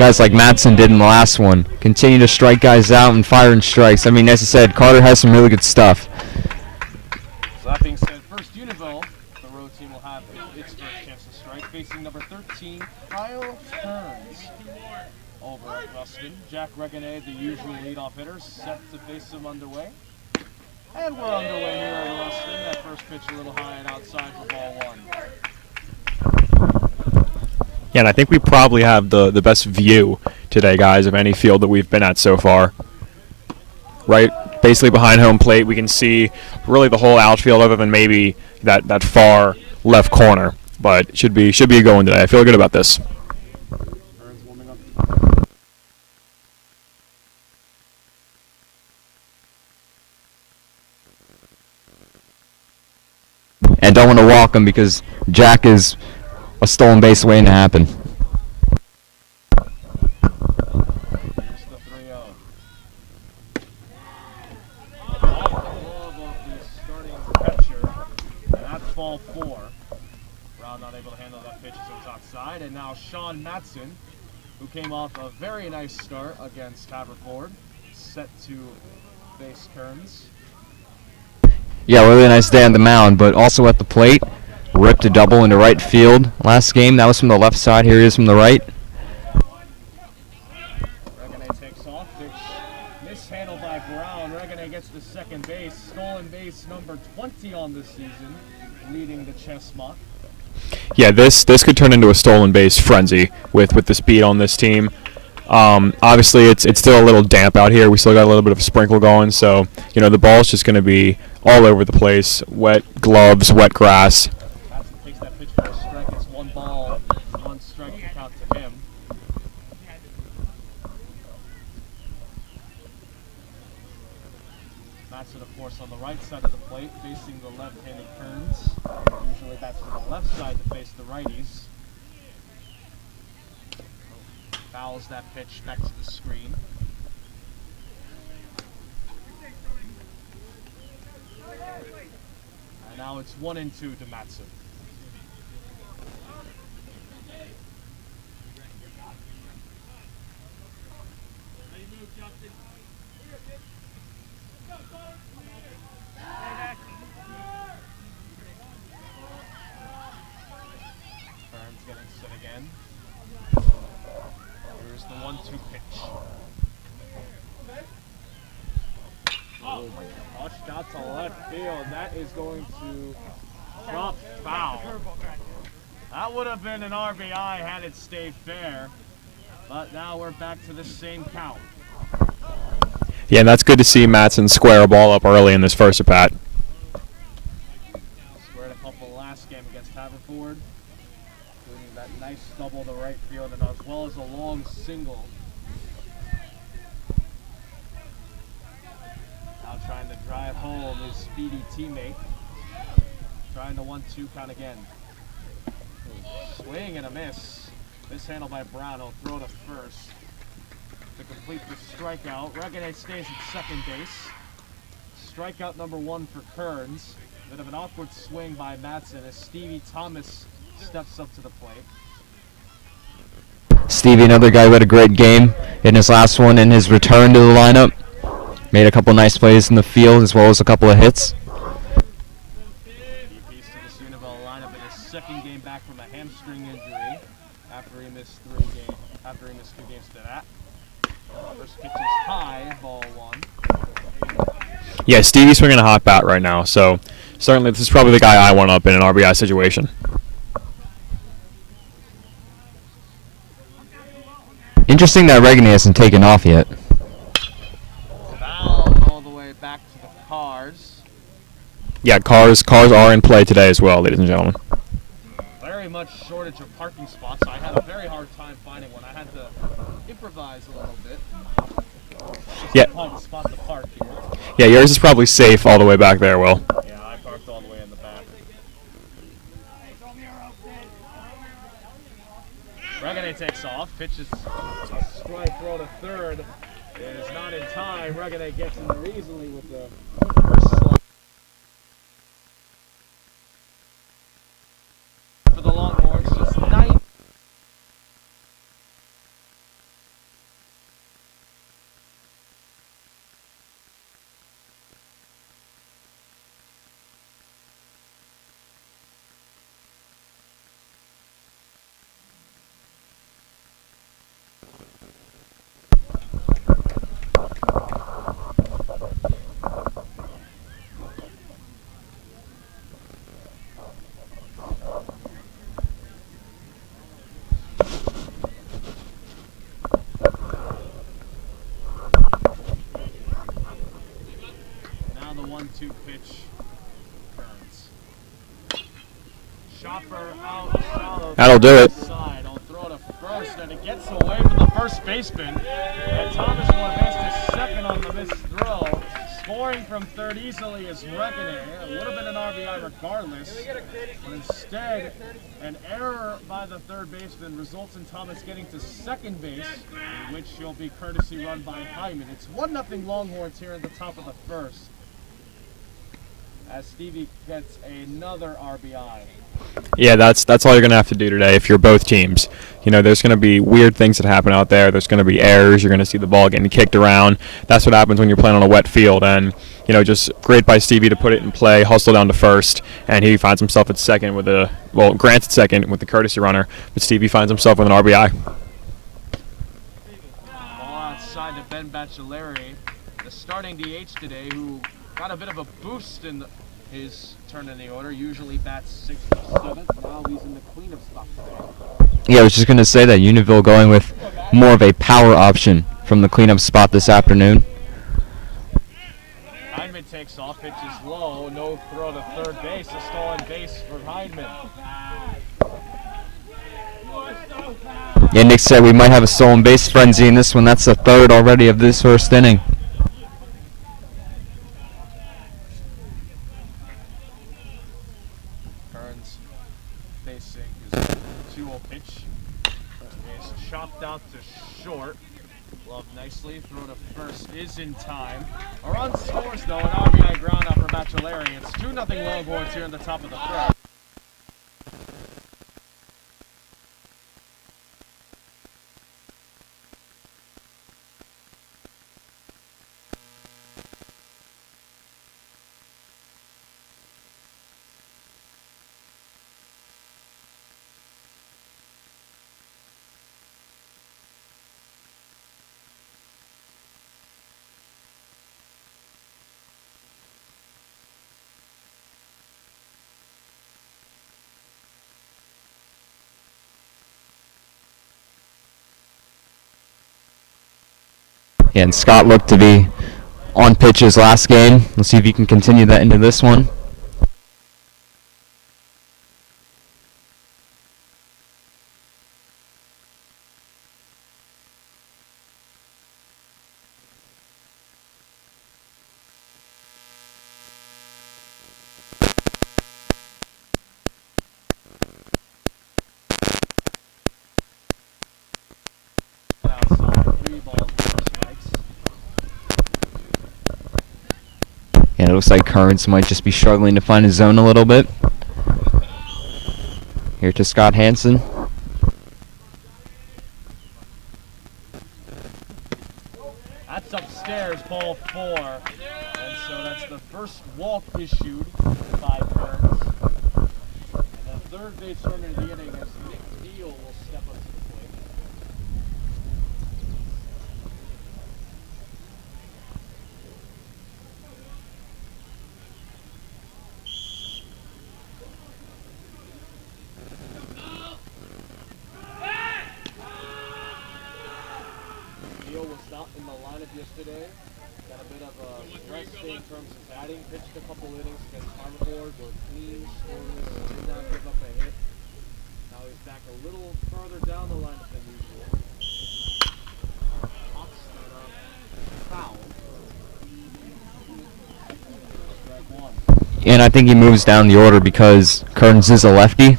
guys like Matson did in the last one. Continue to strike guys out and fire in strikes. I mean, as I said, Carter has some really good stuff. So that being said, first Unionville, the road team will have its first chance to strike, facing number 13, Kyle Kearns. Over at Rustin, Jack Reganet, the usual leadoff hitter, set to face him underway. And we're underway here at Rustin. That first pitch a little high and outside for ball one. Yeah, and I think we probably have the best view today, guys, of any field that we've been at so far. Right, basically behind home plate, we can see really the whole outfield other than maybe that far left corner. But should be a going today. I feel good about this. And don't want to walk him because Jack is a stolen base waiting to happen. Here's the 3-0. Off the glove of the starting catcher, and that's ball 4. Brown not able to handle that pitch as it was outside, and now Sean Matson, who came off a very nice start against Haverford, set to face Kearns. Yeah, really nice day on the mound, but also at the plate. Ripped a double into right field last game. That was from the left side. Here he is from the right. Reganet takes off. Pitch mishandled by Brown. Reganet gets to second base. Stolen base number 20 on this season, leading the Chestnut. Yeah, this could turn into a stolen base frenzy with the speed on this team. Obviously, it's still a little damp out here. We still got a little bit of a sprinkle going, so the ball's just going to be all over the place. Wet gloves, wet grass. Matson takes that pitch for a strike. It's 1 ball, 1 strike to count to him. Matson, of course, on the right side of the plate, facing the left-handed Kearns. Usually that's to the left side to face the righties. Fouls that pitch back to the screen. And now it's 1-2 to Matson. Kearns getting set again. Here's the 1-2 pitch. Oh, pushed out to left field. That is going to drop foul. That would have been an RBI had it stayed fair. But now we're back to the same count. Yeah, and that's good to see Matson square a ball up early in this first at-bat. Squared a couple last game against Haverford, including that nice double to right field and as well as a long single. Now trying to drive home his speedy teammate. Trying to 1-2 count again. Swing and a miss. Mishandled by Brown. He'll throw to first to complete the strikeout. Reganet stays at second base. Strikeout number 1 for Kearns. Bit of an awkward swing by Matson as Stevie Thomas steps up to the plate. Stevie, another guy who had a great game in his last one in his return to the lineup. Made a couple nice plays in the field as well as a couple of hits. Key piece to this Unionville lineup in his second game back from a hamstring injury after he missed 2 games to that. First pitch is high, ball 1. Yeah, Stevie's swinging a hot bat right now, so certainly this is probably the guy I want up in an RBI situation. Interesting that Reganet hasn't taken off yet. Foul all the way back to the Cars. Yeah, cars are in play today as well, ladies and gentlemen. Very much shortage of parking spots. I had a very hard time finding one. I had to improvise a little bit. Yeah. Find a spot to park here. Yeah, yours is probably safe all the way back there, Will. Yeah, I parked all the way in the back. Reganet takes off. Pitches a strike throw to third. It is not in time. Reganet gets in there easily with the first slide. For the Longhorns, just 9. 2-2 pitch. Burns. Chopper out shallow. That'll do it. Side. I'll throw to first, and it gets away from the first baseman. And Thomas will advance to second on the missed throw. Scoring from third easily is Regane. It would have been an RBI regardless, but instead, an error by the third baseman results in Thomas getting to second base, in which he'll be courtesy run by Hyman. It's 1-0 Longhorns here at the top of the first, as Stevie gets another RBI. Yeah, that's all you're going to have to do today if you're both teams. You know, there's going to be weird things that happen out there. There's going to be errors. You're going to see the ball getting kicked around. That's what happens when you're playing on a wet field. And, you know, just great by Stevie to put it in play, hustle down to first, and he finds himself at second with Grant's at second with the courtesy runner, but Stevie finds himself with an RBI. Ball outside to Ben Baccelleri, the starting DH today, who got a bit of a boost in his turn in the order. Usually bats 6th or 7th. Now he's in the cleanup spot today. Yeah, I was just going to say that Unionville going with more of a power option from the cleanup spot this afternoon. Hyman takes off, pitch is low, no throw to third base, a stolen base for Hyman. Yeah, Nick said we might have a stolen base frenzy in this one. That's the third already of this first inning. Burns facing his 2-0 pitch. Is chopped out to short. Glove nicely, throw to first is in time. A run scores though, an RBI ground out for Baccelleri. It's 2-0 Longhorns here in the top of the third. Yeah, and Scott looked to be on pitch his last game. Let's see if he can continue that into this one. And it looks like Kearns might just be struggling to find his zone a little bit. Here to Scott Hansen. That's upstairs, ball 4. And so that's the first walk issued by Kearns. And the third base runner of the inning as Nick Deal will step up to the plate. Deal was not in the lineup yesterday. Got a bit of a rest day in terms of batting. Pitched a couple innings against Harvard. Were clean, scoreless, did not give up a hit. Now he's back a little further down the lineup than usual. Hawks that up. Foul. Strike 1. And I think he moves down the order because Kearns is a lefty.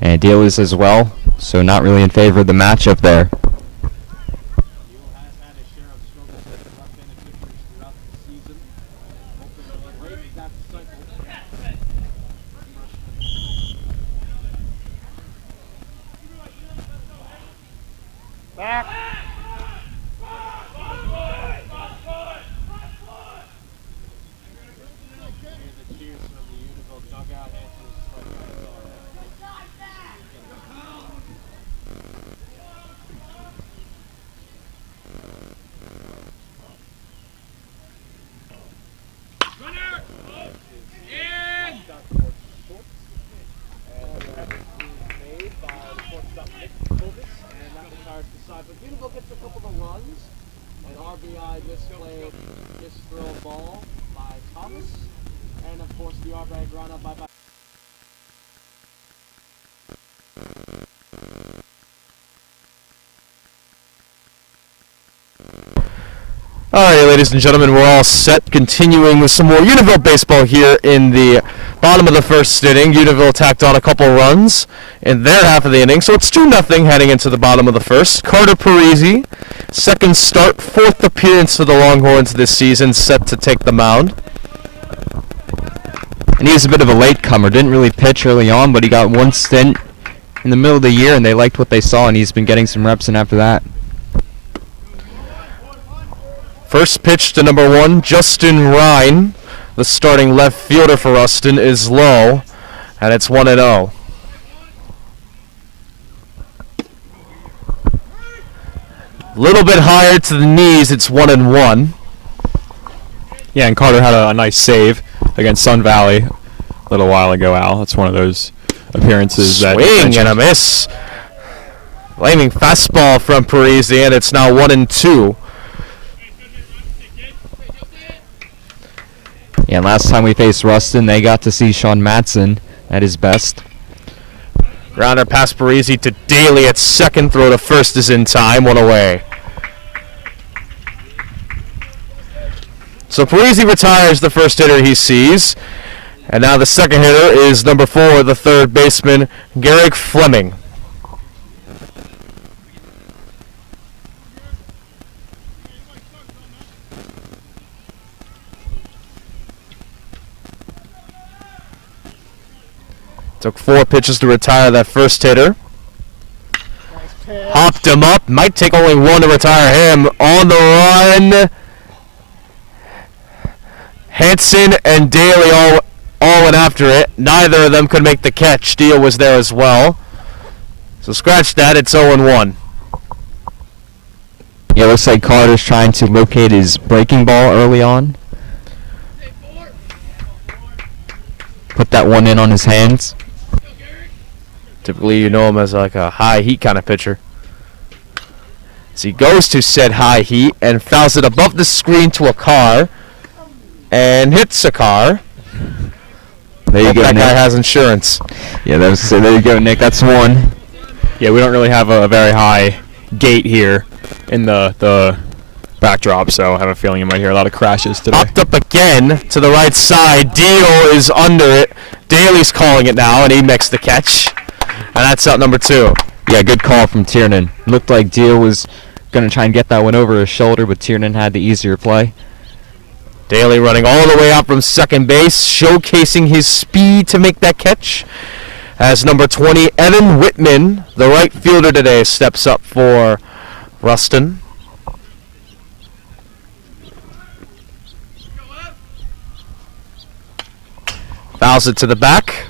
And Deal is as well. So not really in favor of the matchup there. Deal has had his share of struggles with left-handed pitchers throughout the season. Hoping to break that cycle. Back. Hear the cheers from the Unionville dugout. Answers strike but Unionville gets a couple of runs. An RBI misplayed, misthrow ball by Thomas. And of course, the RBI ground out by. Alright, ladies and gentlemen, we're all set. Continuing with some more Unionville baseball here in the bottom of the first inning. Unionville tacked on a couple runs in their half of the inning, so it's 2-0 heading into the bottom of the first. Carter Parisi, second start, fourth appearance for the Longhorns this season, set to take the mound. And he was a bit of a latecomer. Didn't really pitch early on, but he got one stint in the middle of the year, and they liked what they saw, and he's been getting some reps in after that. First pitch to number 1, Justin Ryan, the starting left fielder for Rustin, is low, and it's 1-0. Little bit higher to the knees, it's 1-1. Yeah, and Carter had a nice save against Sun Valley a little while ago, Al. That's one of those appearances that... Swing and a miss. Flaming fastball from Parisi, and it's now 1-2. Yeah, last time we faced Rustin, they got to see Sean Matson at his best. Grounder past Parisi to Daly at second. Throw to first is in time. One away. So Parisi retires the first hitter he sees. And now the second hitter is number 4, the third baseman, Garrick Fleming. Took 4 pitches to retire that first hitter. Hopped him up. Might take only 1 to retire him. On the run. Hanson and Daly all went after it. Neither of them could make the catch. Steele was there as well. So scratch that. It's 0-1. Yeah, looks like Carter's trying to locate his breaking ball early on. Put that one in on his hands. Typically, you know him as like a high heat kind of pitcher. So he goes to said high heat and fouls it above the screen to a car and hits a car. There you Hope go, that Nick. guy has insurance. Yeah, there you go, Nick. That's one. Yeah, we don't really have a very high gate here in the backdrop, so I have a feeling you might hear a lot of crashes today. Popped up again to the right side. Deal is under it. Daly's calling it now, and he makes the catch. And that's out number 2. Yeah, good call from Tiernan. Looked like Deal was going to try and get that one over his shoulder, but Tiernan had the easier play. Daly running all the way out from second base, showcasing his speed to make that catch. As number 20, Evan Whitman, the right fielder today, steps up for Rustin. Fouls it to the back.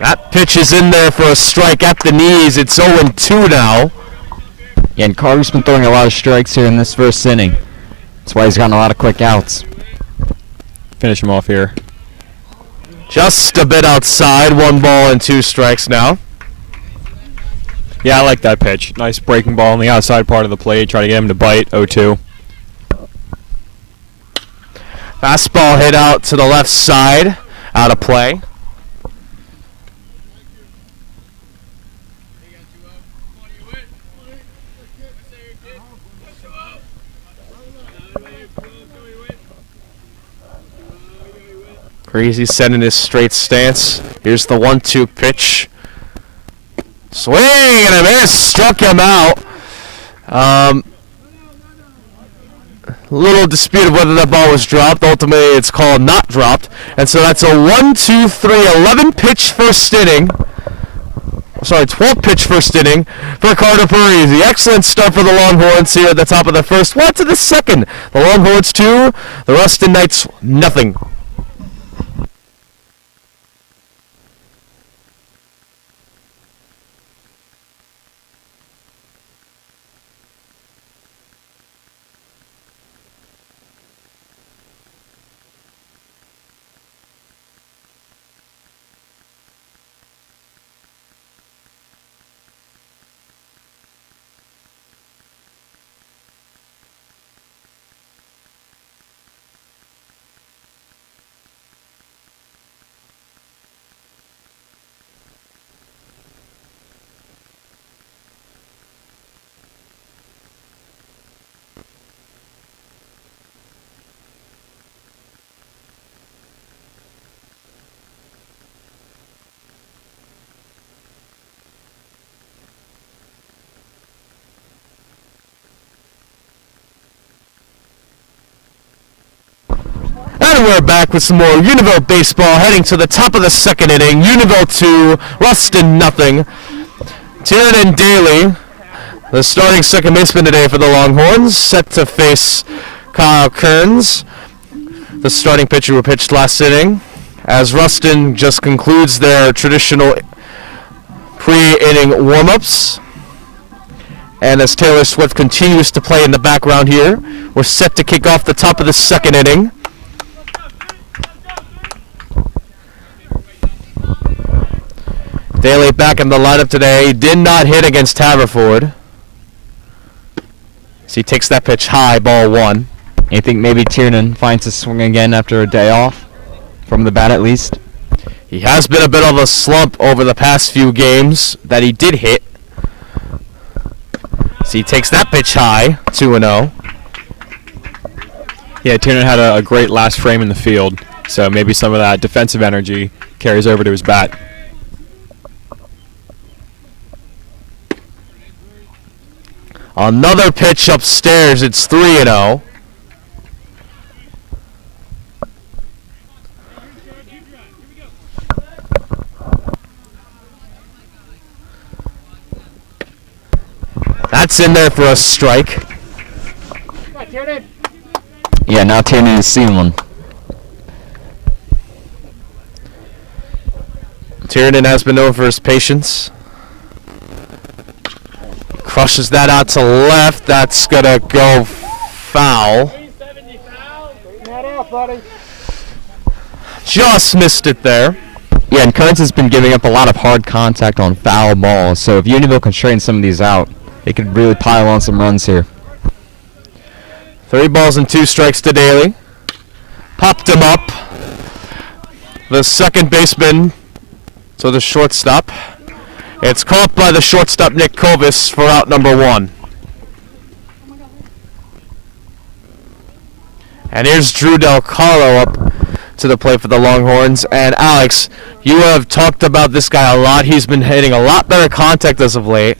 That pitch is in there for a strike at the knees. It's 0-2 now. Yeah, and Carter's been throwing a lot of strikes here in this first inning. That's why he's gotten a lot of quick outs. Finish him off here. Just a bit outside. 1 ball and 2 strikes now. Yeah, I like that pitch. Nice breaking ball on the outside part of the plate. Try to get him to bite. 0-2. Fastball hit out to the left side. Out of play. Crazy setting his straight stance. Here's the 1-2 pitch. Swing and a miss. Struck him out. Little disputed whether that ball was dropped. Ultimately, it's called not dropped. And so that's a 11 pitch first inning. Sorry, 12 pitch first inning for Carter Parisi. Excellent start for the Longhorns here at the top of the first. What to the second? The Longhorns 2, the Rustin Knights nothing. are back with some more Unionville baseball heading to the top of the second inning. Unionville 2, Rustin nothing. Tiernan and Daly, the starting second baseman today for the Longhorns, set to face Kyle Kearns, the starting pitcher who pitched last inning, as Rustin just concludes their traditional pre-inning warm-ups. And as Taylor Swift continues to play in the background here, we're set to kick off the top of the second inning. Daly back in the lineup today. He did not hit against Haverford. So he takes that pitch high, ball one. You think maybe Tiernan finds his swing again after a day off? From the bat at least? He has been a bit of a slump over the past few games that he did hit. So he takes that pitch high, 2-0. Yeah, Tiernan had a great last frame in the field, so maybe some of that defensive energy carries over to his bat. Another pitch upstairs, it's 3-0. That's in there for a strike. Yeah, now Tiernan is sealing. Tiernan has been known for his patience. Crushes that out to left. That's going to go foul. Just missed it there. Yeah, and Kearns has been giving up a lot of hard contact on foul balls, so if Unionville can straighten some of these out, they could really pile on some runs here. 3 balls and 2 strikes to Daly. Popped him up. The second baseman to the shortstop. It's caught by the shortstop, Nick Kovis, for out number 1. And here's Drew Del Carlo up to the plate for the Longhorns. And Alex, you have talked about this guy a lot. He's been hitting a lot better contact as of late.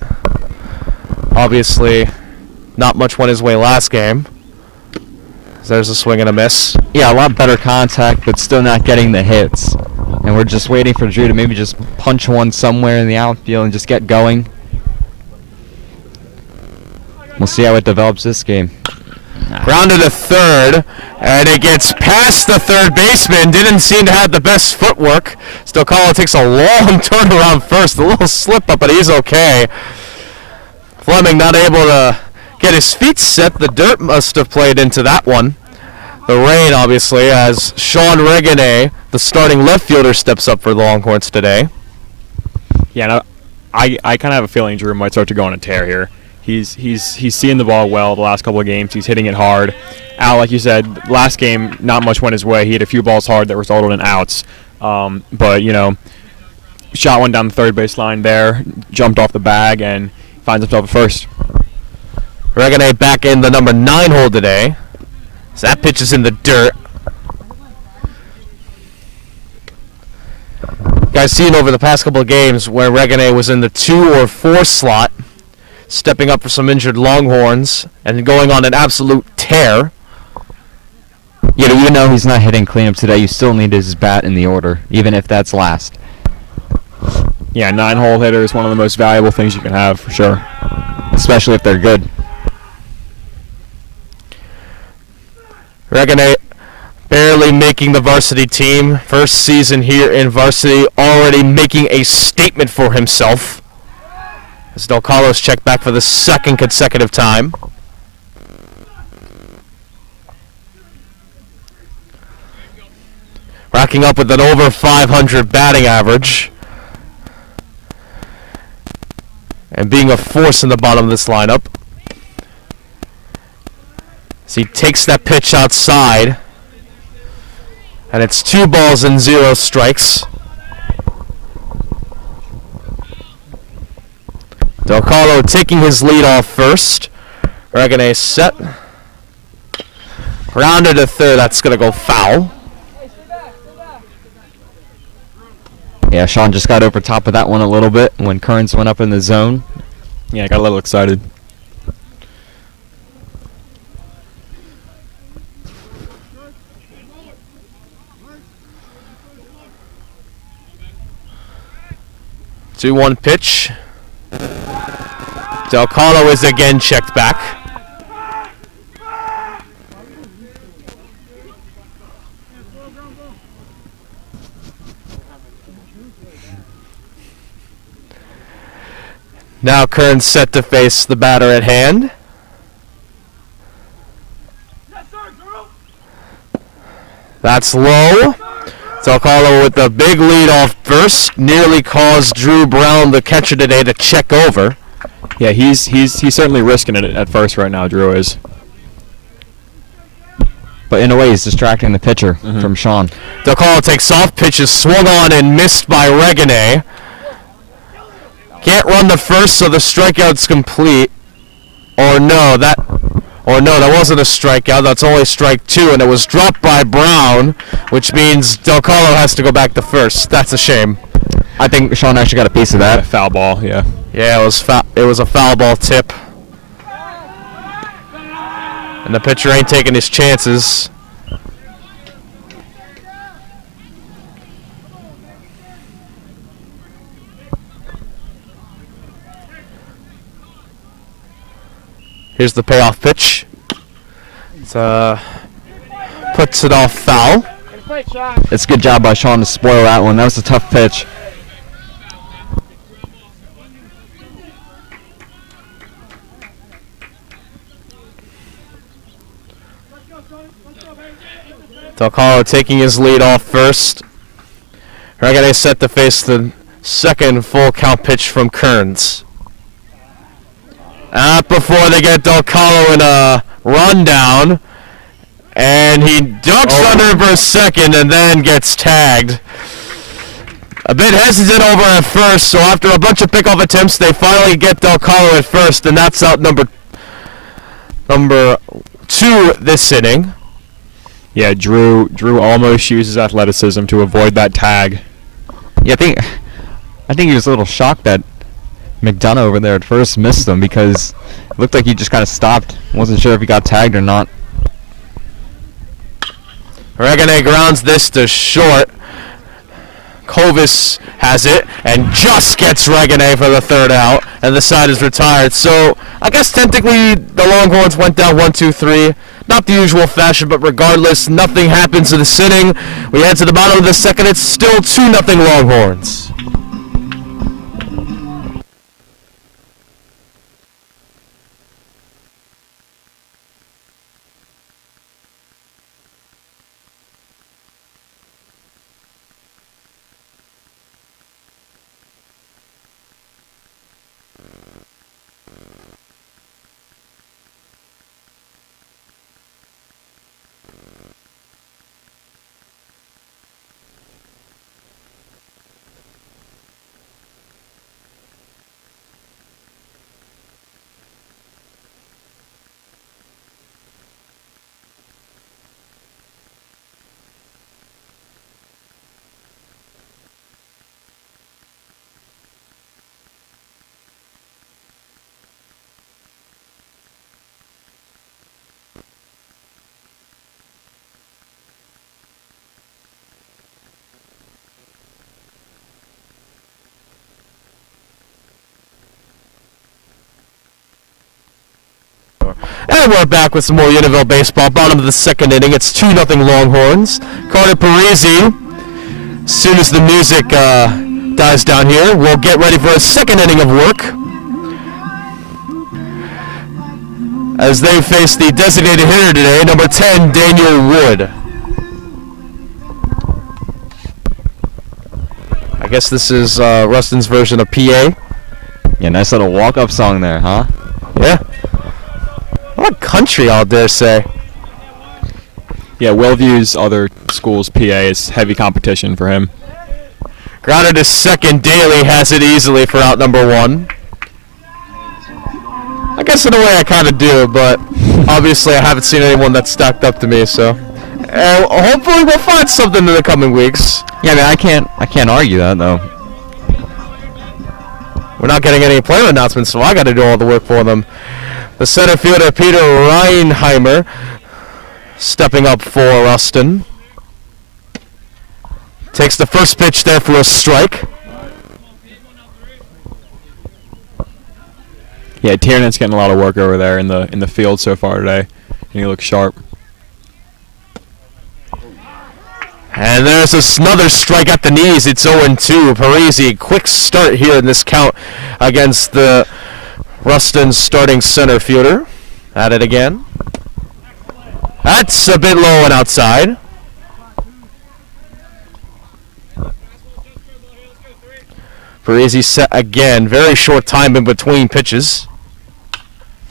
Obviously, not much went his way last game. There's a swing and a miss. Yeah, a lot better contact, but still not getting the hits. And we're just waiting for Drew to maybe just punch one somewhere in the outfield and just get going. We'll see how it develops this game. Grounded to third, and it gets past the third baseman. Didn't seem to have the best footwork. Stocalo takes a long turn around first. A little slip up, but he's okay. Fleming not able to get his feet set. The dirt must have played into that one. The rain, obviously, as Sean Regane, the starting left fielder, steps up for the Longhorns today. Yeah, no, I kind of have a feeling Drew might start to go on a tear here. He's seeing the ball well the last couple of games. He's hitting it hard. Al, like you said, last game not much went his way. He hit a few balls hard that resulted in outs. But you know, shot one down the third base line there, jumped off the bag, and finds himself at first. Regane back in the number 9 hole today. So that pitch is in the dirt. Guys, seen over the past couple of games where Regane was in the 2 or 4 slot, stepping up for some injured Longhorns and going on an absolute tear. Yeah, even though he's not hitting cleanup today, you still need his bat in the order, even if that's last. Yeah, 9-hole hitter is one of the most valuable things you can have, for sure. Especially if they're good. Regane barely making the varsity team. First season here in varsity, already making a statement for himself. As Del Carlos checked back for the second consecutive time. Racking up with an over 500 batting average. And being a force in the bottom of this lineup. As he takes that pitch outside. And it's 2 balls and 0 strikes. Del Carlo taking his lead off first. Regane set. Grounded to third. That's going to go foul. Yeah, Sean just got over top of that one a little bit when Kearns went up in the zone. Yeah, I got a little excited. 2-1 pitch. Del Carlo is again checked back. Now Kern's set to face the batter at hand. That's low. Del Carlo with the big lead off first. Nearly caused Drew Brown, the catcher today, to check over. Yeah, he's certainly risking it at first right now, Drew is. But in a way, he's distracting the pitcher from Sean. Del Carlo takes off, pitch is swung on and missed by Regane. Can't run the first, so the strikeout's complete. Or no, that wasn't a strikeout. That's only strike 2, and it was dropped by Brown, which means Del Carlo has to go back to first. That's a shame. I think Sean actually got a piece of that. Foul ball, yeah. Yeah, it was a foul ball tip. And the pitcher ain't taking his chances. Here's the payoff pitch. Puts it off foul. It's a good job by Sean to spoil that one. That was a tough pitch. Del Carlo taking his lead off first. Regane set to face the second full count pitch from Kearns. Before they get Del Carlo in a rundown, and he ducks under for a second and then gets tagged. A bit hesitant over at first, so after a bunch of pickoff attempts, they finally get Del Carlo at first, and that's out number 2 this inning. Yeah, Drew almost uses athleticism to avoid that tag. Yeah, I think he was a little shocked that McDonough over there at first missed him because it looked like he just kind of stopped. Wasn't sure if he got tagged or not. Regane grounds this to short. Kovis has it and just gets Regane for the third out, and the side is retired. So I guess technically the Longhorns went down 1-2-3. Not the usual fashion, but regardless, nothing happens in the inning. We head to the bottom of the second. It's still 2-0 Longhorns. And we're back with some more Unionville baseball. Bottom of the second inning. It's 2-0 Longhorns. Carter Parisi, as soon as the music dies down here, we'll get ready for a second inning of work as they face the designated hitter today, number 10, Daniel Wood. I guess this is Rustin's version of PA. Yeah, nice little walk-up song there, huh? Yeah. What country, I'll dare say. Yeah, Wellview's other school's PA is heavy competition for him. Grounded to second. Daly has it easily for out number 1. I guess in a way I kind of do, but obviously I haven't seen anyone that's stacked up to me, so hopefully we'll find something in the coming weeks. Yeah, I mean, I can't argue that though. We're not getting any player announcements, so I got to do all the work for them. The center fielder, Peter Reinheimer, stepping up for Rustin. Takes the first pitch there for a strike. Yeah, Tiernan's getting a lot of work over there in the field so far today, and he looks sharp. And there's another strike at the knees. It's 0-2. Parisi, quick start here in this count against the Rustin starting center fielder. At it again. That's a bit low and outside. Parisi set again. Very short time in between pitches.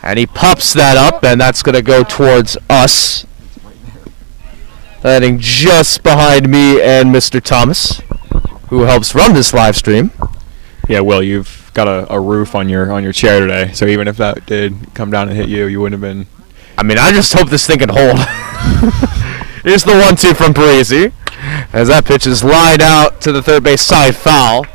And he pops that up, and that's going to go towards us. Landing just behind me and Mr. Thomas, who helps run this live stream. Yeah, Will, you've got a roof on your chair today, so even if that did come down and hit you, you wouldn't have been. I mean, I just hope this thing can hold. Here's the 1-2 from Parisi, as that pitch is lined out to the third base side foul.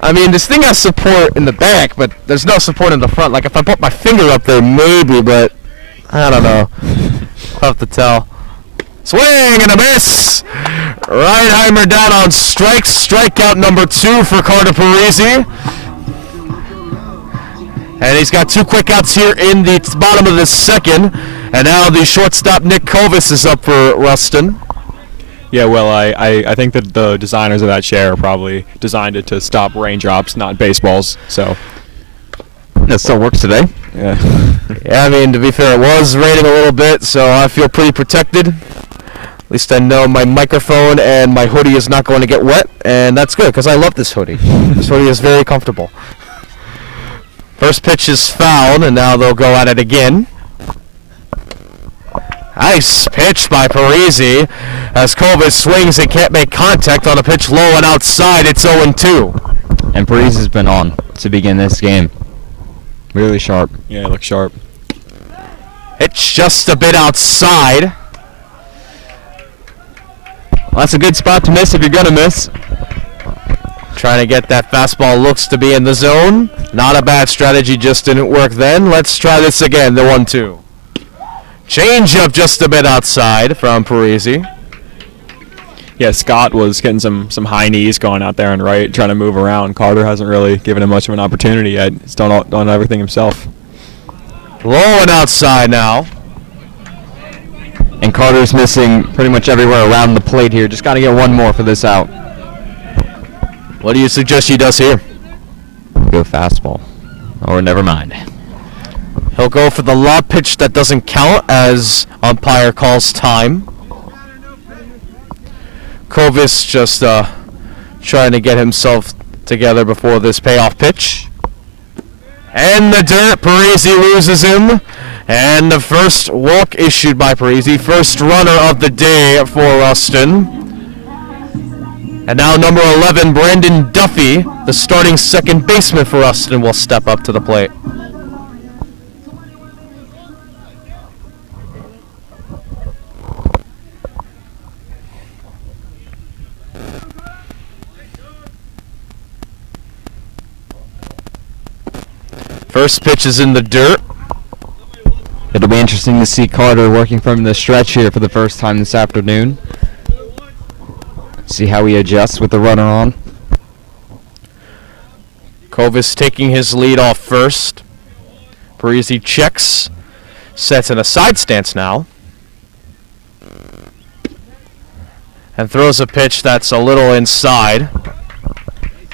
I mean, this thing has support in the back, but there's no support in the front. Like, if I put my finger up there, maybe, but I don't know. I'll have to tell. Swing and a miss! Reinheimer down on strikes. Strikeout number 2 for Carter Parisi. And he's got 2 quick outs here in the bottom of the second. And now the shortstop, Nick Kovis, is up for Rustin. Yeah, well, I think that the designers of that chair probably designed it to stop raindrops, not baseballs, so. That still works today. Yeah. Yeah, I mean, to be fair, it was raining a little bit, so I feel pretty protected. At least I know my microphone and my hoodie is not going to get wet, and that's good, because I love this hoodie. This hoodie is very comfortable. First pitch is fouled, and now they'll go at it again. Nice pitch by Parisi, as Kovis swings and can't make contact on a pitch low and outside. It's 0-2. And Parisi's been on to begin this game. Really sharp. Yeah, it looks sharp. It's just a bit outside. Well, that's a good spot to miss if you're going to miss. Trying to get that fastball, looks to be in the zone. Not a bad strategy, just didn't work then. Let's try this again, the 1-2. Change up just a bit outside from Parisi. Yeah, Scott was getting some high knees going out there and right, trying to move around. Carter hasn't really given him much of an opportunity yet. He's done everything himself. Low and outside now. And Carter's missing pretty much everywhere around the plate here. Just got to get one more for this out. What do you suggest he does here? Go fastball. Or never mind. He'll go for the lob pitch that doesn't count as umpire calls time. Kovis just trying to get himself together before this payoff pitch. And the dirt, Parisi loses him. And the first walk issued by Parisi, first runner of the day for Rustin. And now number 11, Brandon Duffy, the starting second baseman for Rustin, will step up to the plate. First pitch is in the dirt. It'll be interesting to see Carter working from the stretch here for the first time this afternoon. See how he adjusts with the runner on. Kovis taking his lead off first. Parisi checks, sets in a side stance now, and throws a pitch that's a little inside.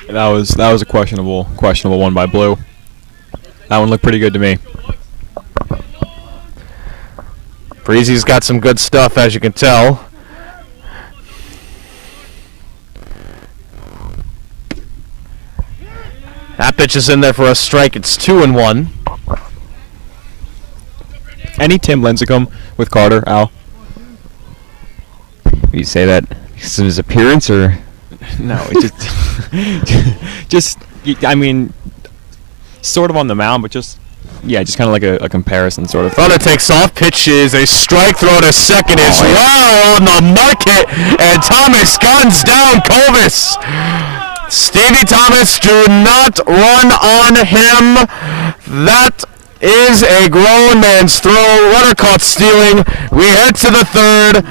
That was a questionable one by Blue. That one looked pretty good to me. Parisi's got some good stuff, as you can tell. That pitch is in there for a strike. It's 2-1. Any Tim Lincecum with Carter, Al? You say that because of his appearance, or? No, it just I mean, sort of on the mound, but just kind of like a comparison sort of. Runner takes off. Pitch is a strike. Throw to second is low on the market, and Thomas guns down Kovis. Stevie Thomas, do not run on him. That is a grown man's throw. Runner caught stealing. We head to the third.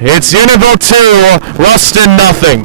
It's Unionville 2, Rustin nothing.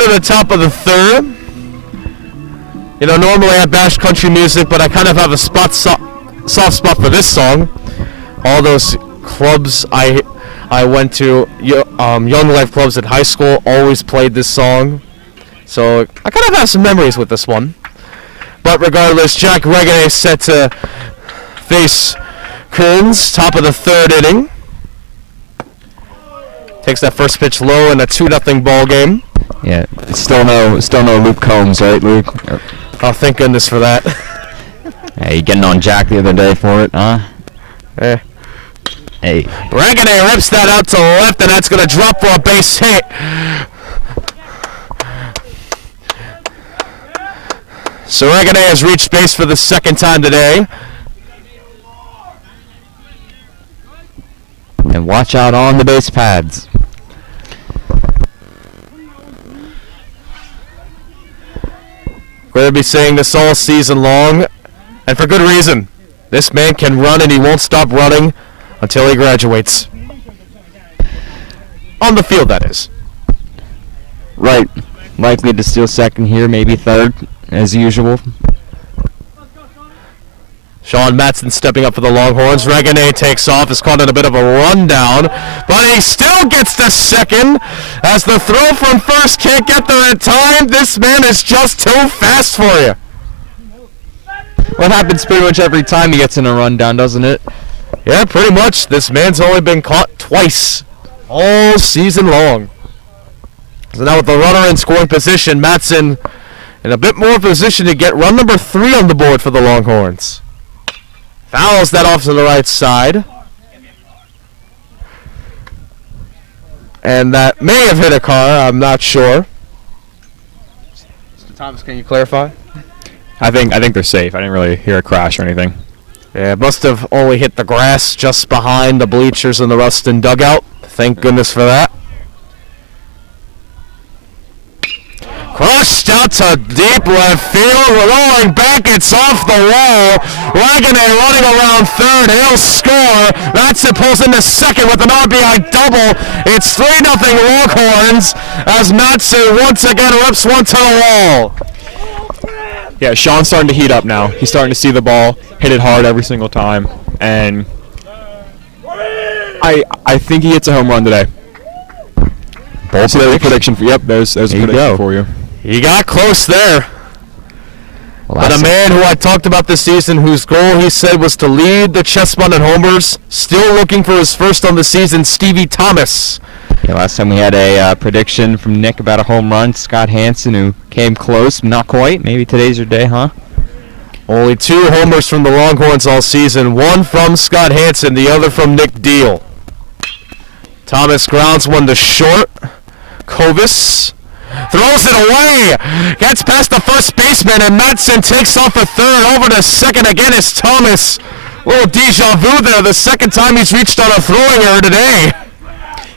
into the top of the third. You know, normally I bash country music, but I kind of have a soft spot for this song. All those clubs I went to, Young Life clubs at high school, always played this song. So I kind of have some memories with this one. But regardless, Jack Reggae is set to face Kearns, top of the third inning. Takes that first pitch low in a 2-0 ball game. Yeah, still no Luke Combs, right, Luke? Oh, thank goodness for that. Hey, you getting on Jack the other day for it, huh? Eh. Hey. Reggae rips that out to left, and that's going to drop for a base hit. So Reggae has reached base for the second time today. And watch out on the base pads. We're going to be saying this all season long, and for good reason. This man can run, and he won't stop running until he graduates. On the field, that is. Right. Likely to steal second here, maybe third, as usual. Sean Matson stepping up for the Longhorns. Regane takes off, is caught in a bit of a rundown, but he still gets the second as the throw from first can't get there in time. This man is just too fast for you. What happens pretty much every time he gets in a rundown, doesn't it? Yeah, pretty much. This man's only been caught twice all season long. So now with the runner in scoring position, Matson in a bit more position to get run number 3 on the board for the Longhorns. Fouls that off to the right side. And that may have hit a car, I'm not sure. Mr. Thomas, can you clarify? I think they're safe. I didn't really hear a crash or anything. Yeah, it must have only hit the grass just behind the bleachers in the Rustin dugout. Thank goodness for that. Crushed out to deep left field. Rolling back, it's off the wall. Wagner running around third. He'll score. Matson pulls into second with an RBI double. It's 3-0 Longhorns as Matson once again rips one to the wall. Yeah, Sean's starting to heat up now. He's starting to see the ball, hit it hard every single time, and I think he hits a home run today. Bold So there's a prediction for there's a prediction for you. He got close there. Well, But a man who I talked about this season, whose goal he said was to lead the Chestnut in homers, still looking for his first on the season, Stevie Thomas. Yeah, last time we had a prediction from Nick about a home run, Scott Hansen, who came close, not quite. Maybe today's your day, huh? Only 2 homers from the Longhorns all season, one from Scott Hansen, the other from Nick Deal. Thomas grounds one to short. Kovis throws it away, gets past the first baseman, and Matson takes off a third. Over to second again is Thomas. Little deja vu there, the second time he's reached on a throwing error today.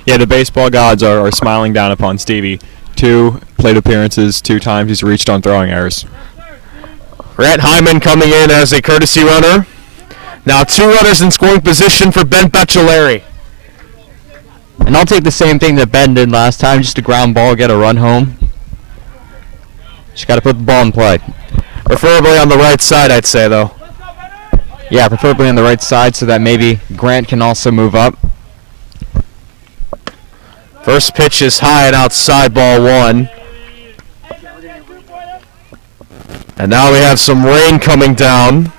Yeah, the baseball gods are smiling down upon Stevie. 2 plate appearances, 2 times he's reached on throwing errors. Grant Hyman coming in as a courtesy runner. Now 2 runners in scoring position for Ben Baccelleri. And I'll take the same thing that Ben did last time, just a ground ball, get a run home. Just got to put the ball in play. Preferably on the right side, I'd say, though. Yeah, preferably on the right side so that maybe Grant can also move up. First pitch is high and outside, ball 1. And now we have some rain coming down.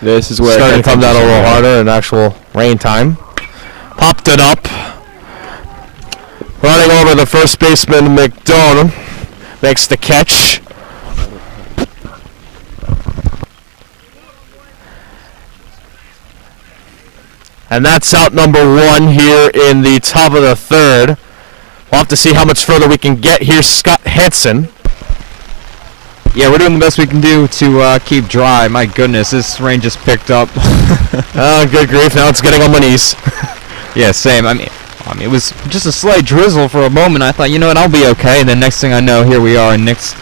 This is where Starting to come down a little harder in actual rain time. Popped it up. Running over the first baseman, McDonough. Makes the catch. And that's out number 1 here in the top of the third. We'll have to see how much further we can get. Here's Scott Hansen. Yeah, we're doing the best we can do to keep dry. My goodness, this rain just picked up. Good grief, now it's getting on my knees. Yeah, same. I mean, it was just a slight drizzle for a moment. I thought, you know what, I'll be okay. And then next thing I know, here we are, and Nick's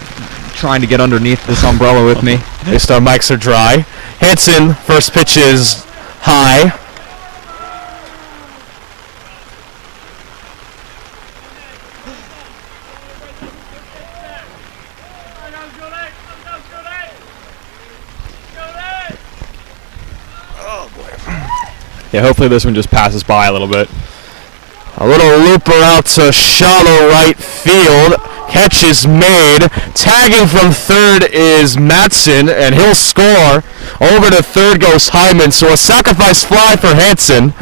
trying to get underneath this umbrella with me. At least our mics are dry. Hansen, first pitch is high. Yeah, hopefully this one just passes by a little bit. A little looper out to shallow right field. Catch is made. Tagging from third is Matson, and he'll score. Over to third goes Hyman, so a sacrifice fly for Hanson.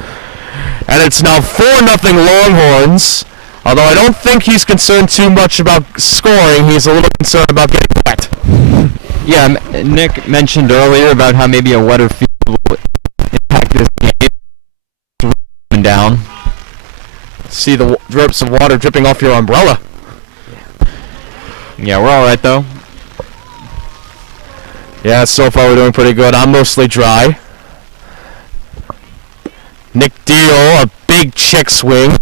And it's now 4-0 Longhorns. Although I don't think he's concerned too much about scoring, he's a little concerned about getting wet. Yeah, Nick mentioned earlier about how maybe a wetter field will impact this game. It's down. See the drips of water dripping off your umbrella. Yeah, we're all right though. Yeah, so far we're doing pretty good. I'm mostly dry. Nick Deal, a big check swing.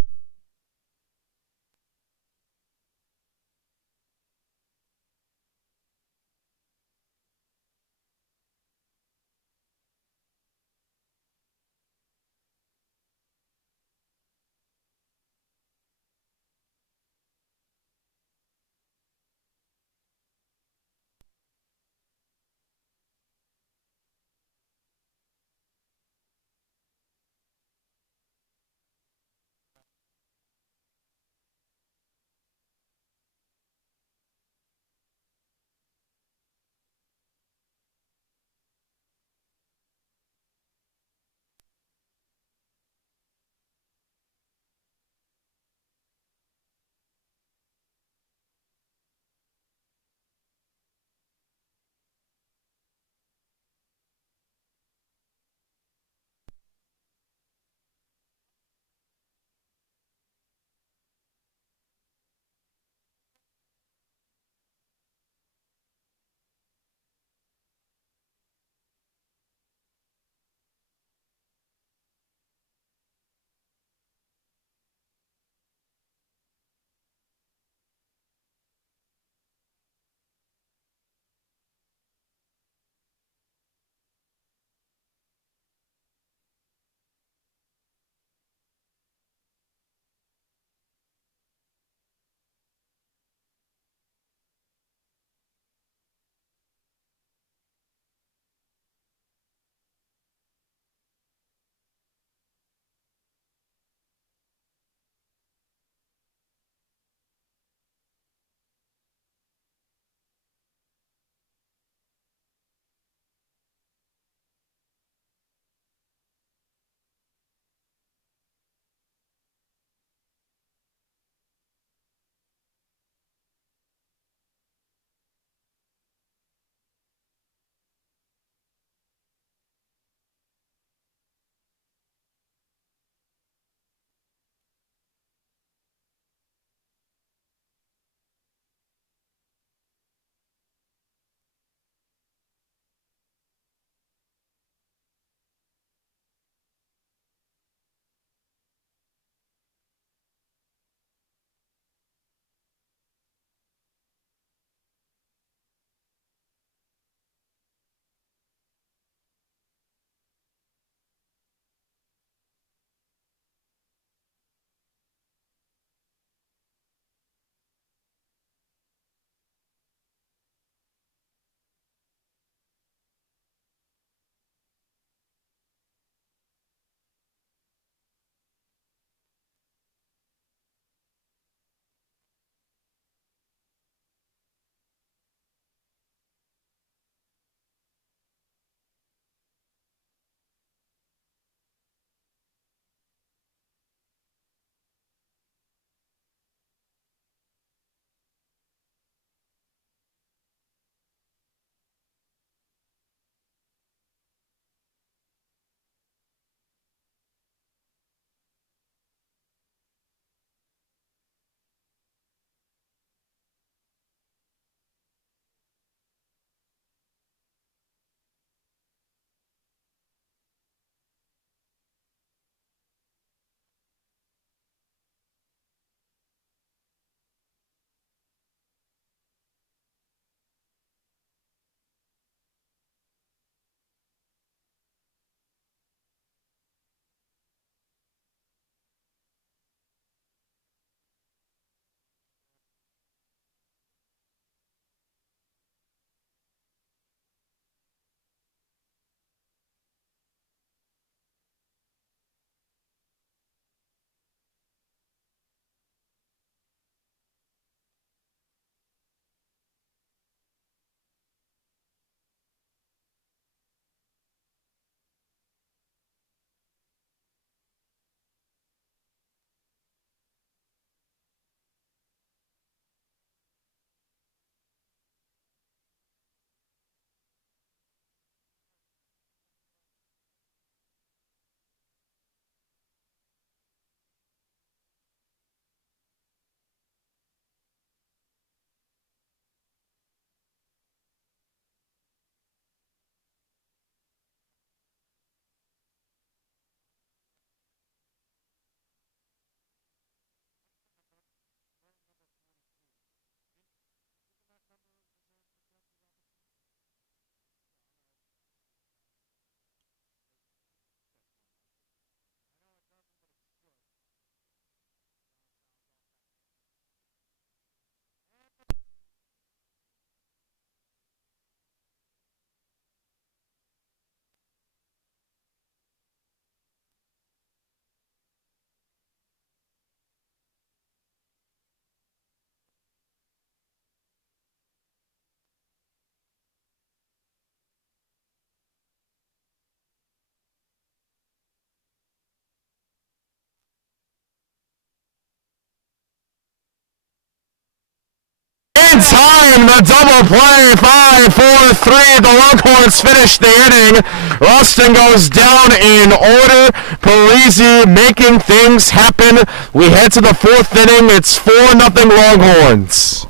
time, the double play, 5-4-3. The Longhorns finish the inning. Rustin goes down in order. Parisi making things happen. We head to the fourth inning. It's 4-0 Longhorns.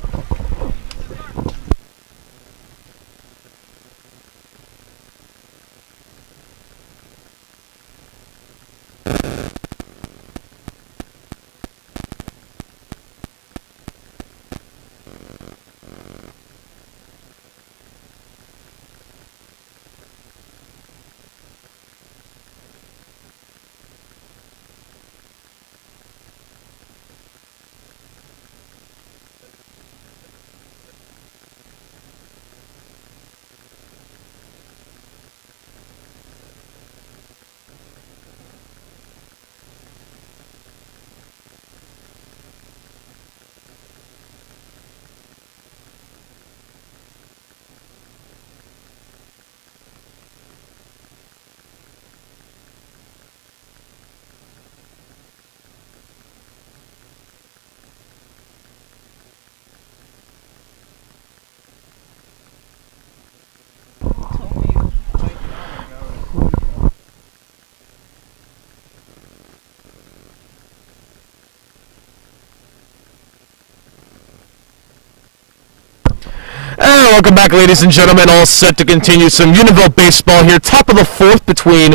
And welcome back, ladies and gentlemen. All set to continue some Unionville baseball here. Top of the fourth between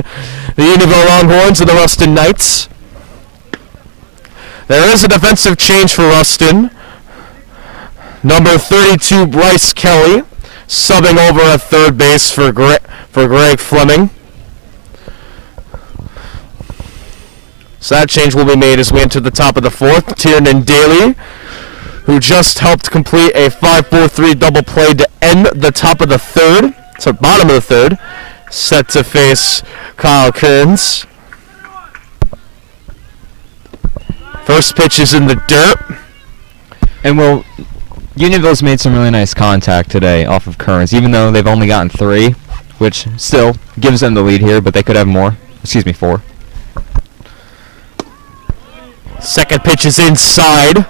the Unionville Longhorns and the Rustin Knights. There is a defensive change for Rustin. Number 32, Bryce Kelly, subbing over at third base for Greg Fleming. So that change will be made as we enter the top of the fourth. Tiernan Daly, who just helped complete a 5-4-3 double play to end the top of the third, so bottom of the third, set to face Kyle Kearns. First pitch is in the dirt. And well, Unionville's made some really nice contact today off of Kearns, even though they've only gotten 3, which still gives them the lead here, but they could have more. Excuse me, 4. Second pitch is inside.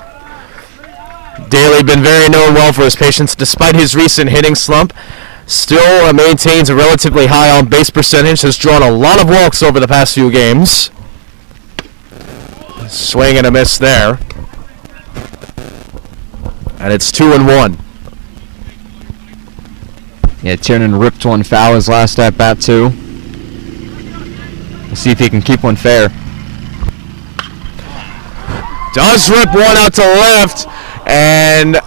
Daly been very known well for his patience despite his recent hitting slump. Still maintains a relatively high on-base percentage, has drawn a lot of walks over the past few games. Swing and a miss there. And it's 2-1. Yeah, Tiernan ripped one foul his last at-bat, too. We'll see if he can keep one fair. Does rip one out to left, and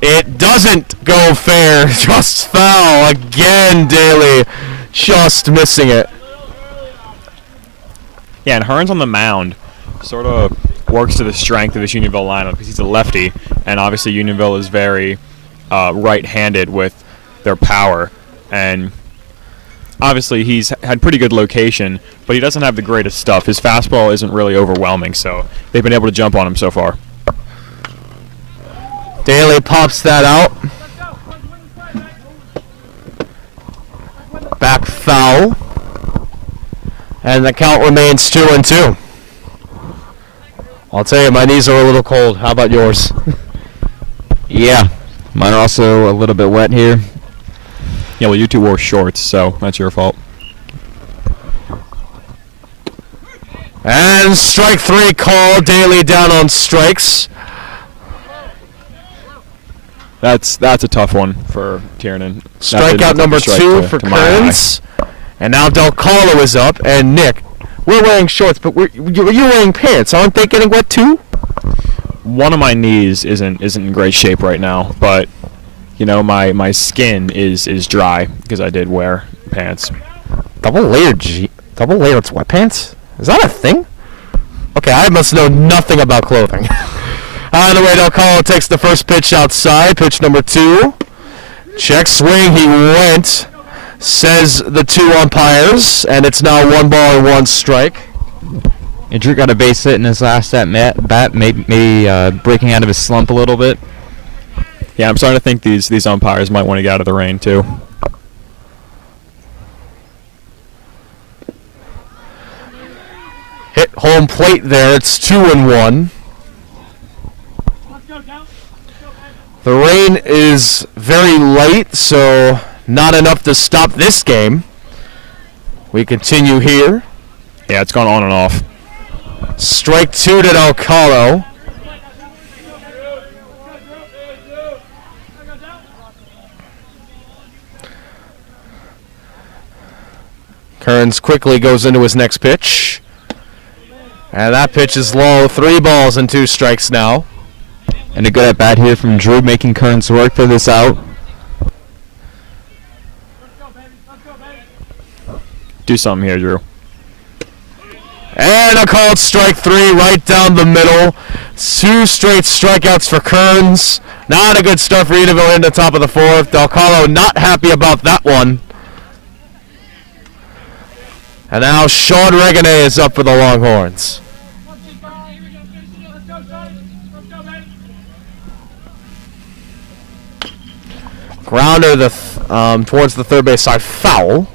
it doesn't go fair. Just foul again, Daly. Just missing it. Yeah, and Hearns on the mound sort of works to the strength of this Unionville lineup because he's a lefty, and obviously Unionville is very right-handed with their power, and obviously he's had pretty good location, but he doesn't have the greatest stuff. His fastball isn't really overwhelming, so they've been able to jump on him so far. Daly pops that out. Back foul. And the count remains 2-2. I'll tell you, my knees are a little cold. How about yours? Yeah, mine are also a little bit wet here. Yeah, well, you two wore shorts, so that's your fault. And strike 3 call. Daly down on strikes. That's a tough one for Tiernan. Strikeout number 2 for Kearns. And now Del Carlo is up. And Nick, we're wearing shorts, but you're wearing pants. Aren't they getting wet too? One of my knees isn't in great shape right now, but you know my skin is dry because I did wear pants. Double layered sweatpants? Is that a thing? Okay, I must know nothing about clothing. Out of the way, Del Carlo takes the first pitch outside. Pitch number 2. Check swing, he went, says the 2 umpires, and it's now 1 ball and 1 strike. And Drew got a base hit in his last at-bat, maybe breaking out of his slump a little bit. Yeah, I'm starting to think these umpires might want to get out of the rain too. Hit home plate there. It's 2-1. The rain rain is very light, so not enough to stop this game. We continue here. Yeah, it's gone on and off. Strike 2 to Alcalo. Kearns quickly goes into his next pitch. And that pitch is low. 3 balls and 2 strikes now. And a good at bat here from Drew, making Kearns work for this out. Do something here, Drew. And a called strike 3 right down the middle. 2 straight strikeouts for Kearns. Not a good start for Unionville in the top of the 4th. Alcalo not happy about that one. And now Sean Regane is up for the Longhorns. Grounder towards the third base side, foul.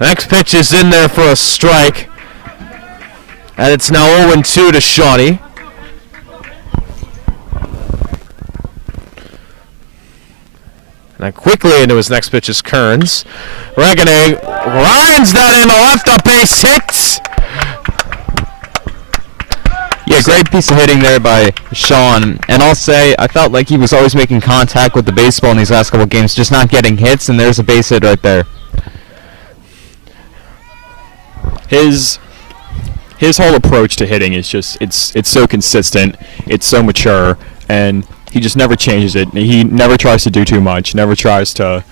Next pitch is in there for a strike. And it's now 0-2 to Shawnee. And quickly into his next pitch is Kearns. Regane lines that in the left, a base hit. Yeah, great piece of hitting there by Sean. And I'll say, I felt like he was always making contact with the baseball in these last couple games, just not getting hits, and there's a base hit right there. His whole approach to hitting is just it's so consistent, it's so mature, and he just never changes it. He never tries to do too much, never tries to,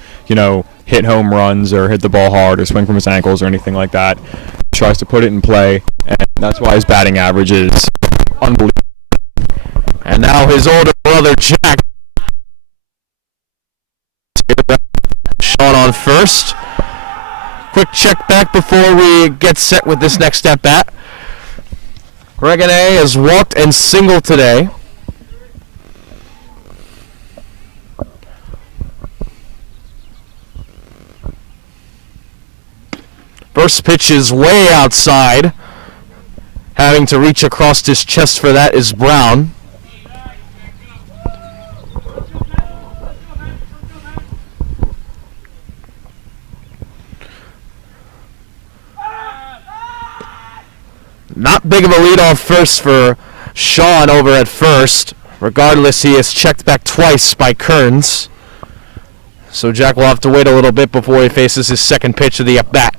hit home runs or hit the ball hard or swing from his ankles or anything like that. He tries to put it in play, and that's why his batting average is unbelievable. And now his older brother Jack. Sean on first. Quick check back before we get set with this next at bat. Regane has walked and singled today. First pitch is way outside. Having to reach across his chest for that is Brown. Not big of a lead off first for Sean over at first. Regardless, he is checked back twice by Kearns. So Jack will have to wait a little bit before he faces his second pitch of the at-bat.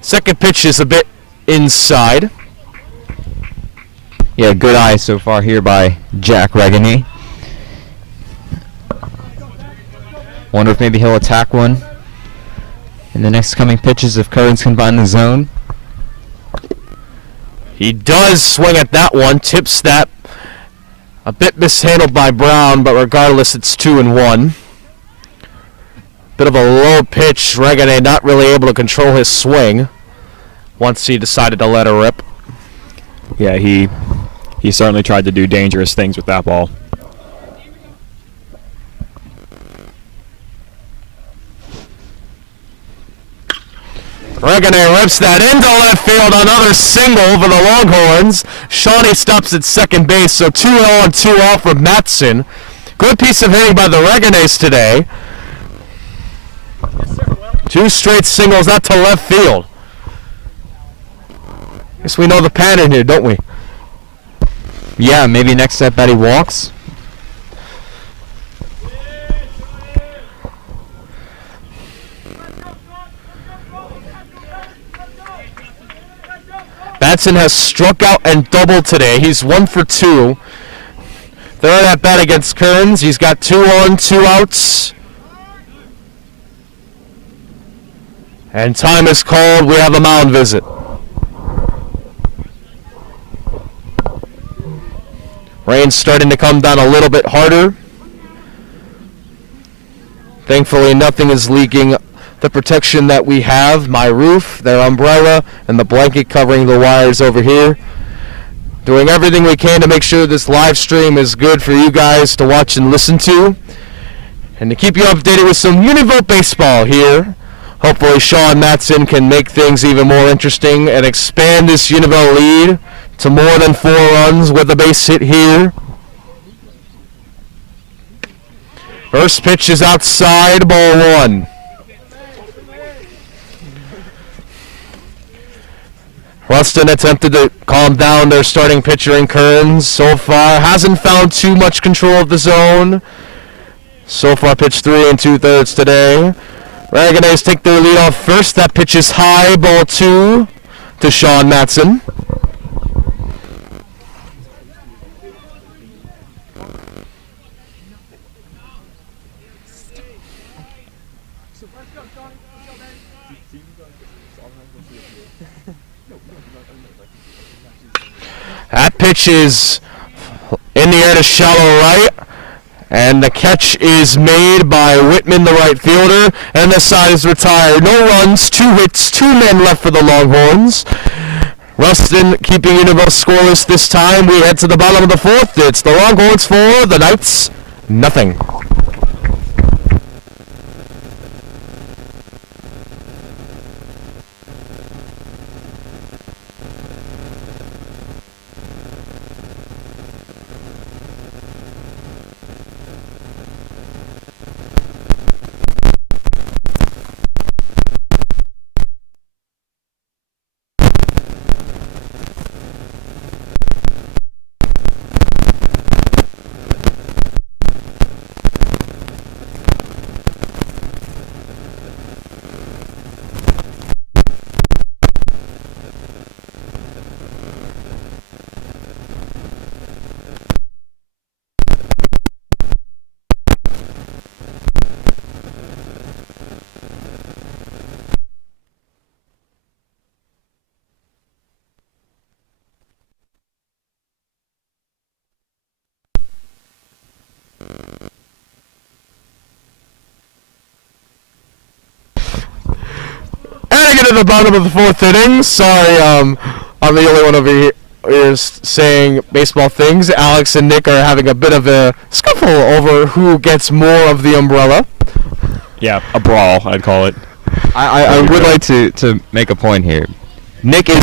Second pitch is a bit inside. Yeah, good eye so far here by Jack Regane. Wonder if maybe he'll attack one in the next coming pitches if Kearns can find the zone. He does swing at that one, tips that. A bit mishandled by Brown, but regardless, it's 2-1. Bit of a low pitch. Regane not really able to control his swing once he decided to let her rip. Yeah, he certainly tried to do dangerous things with that ball. Regane rips that into left field. Another single for the Longhorns. Shawnee stops at second base, so 2-0 and 2 off from Matson. Good piece of hitting by the Reganes today. 2 straight singles out to left field. Guess we know the pattern here, don't we? Yeah, maybe next at bat he walks. Batson has struck out and doubled today. He's 1 for 2. Third at bat against Kearns. He's got 2 on, 2 outs. And time is called. We have a mound visit. Rain's starting to come down a little bit harder. Thankfully, nothing is leaking the protection that we have, my roof, their umbrella, and the blanket covering the wires over here. Doing everything we can to make sure this live stream is good for you guys to watch and listen to. And to keep you updated with some Unionville baseball here. Hopefully Sean Matson can make things even more interesting and expand this Unionville lead to more than 4 runs with a base hit here. First pitch is outside, ball 1. Rustin attempted to calm down their starting pitcher in Kearns. So far, hasn't found too much control of the zone. So far, pitched 3 2/3 today. Dragonets take their lead off first. That pitch is high, ball 2 to Sean Matson. That pitch is in the air to shallow right. And the catch is made by Whitman, the right fielder, and the side is retired. No runs, 2 hits, 2 men left for the Longhorns. Rustin keeping Unionville scoreless this time. We head to the bottom of the 4th. It's the Longhorns 4, the Knights nothing. Get to the bottom of the 4th inning. Sorry, I'm the only one over here is saying baseball things. Alex and Nick are having a bit of a scuffle over who gets more of the umbrella. Yeah, a brawl, I'd call it. I would like to make a point here. Nick is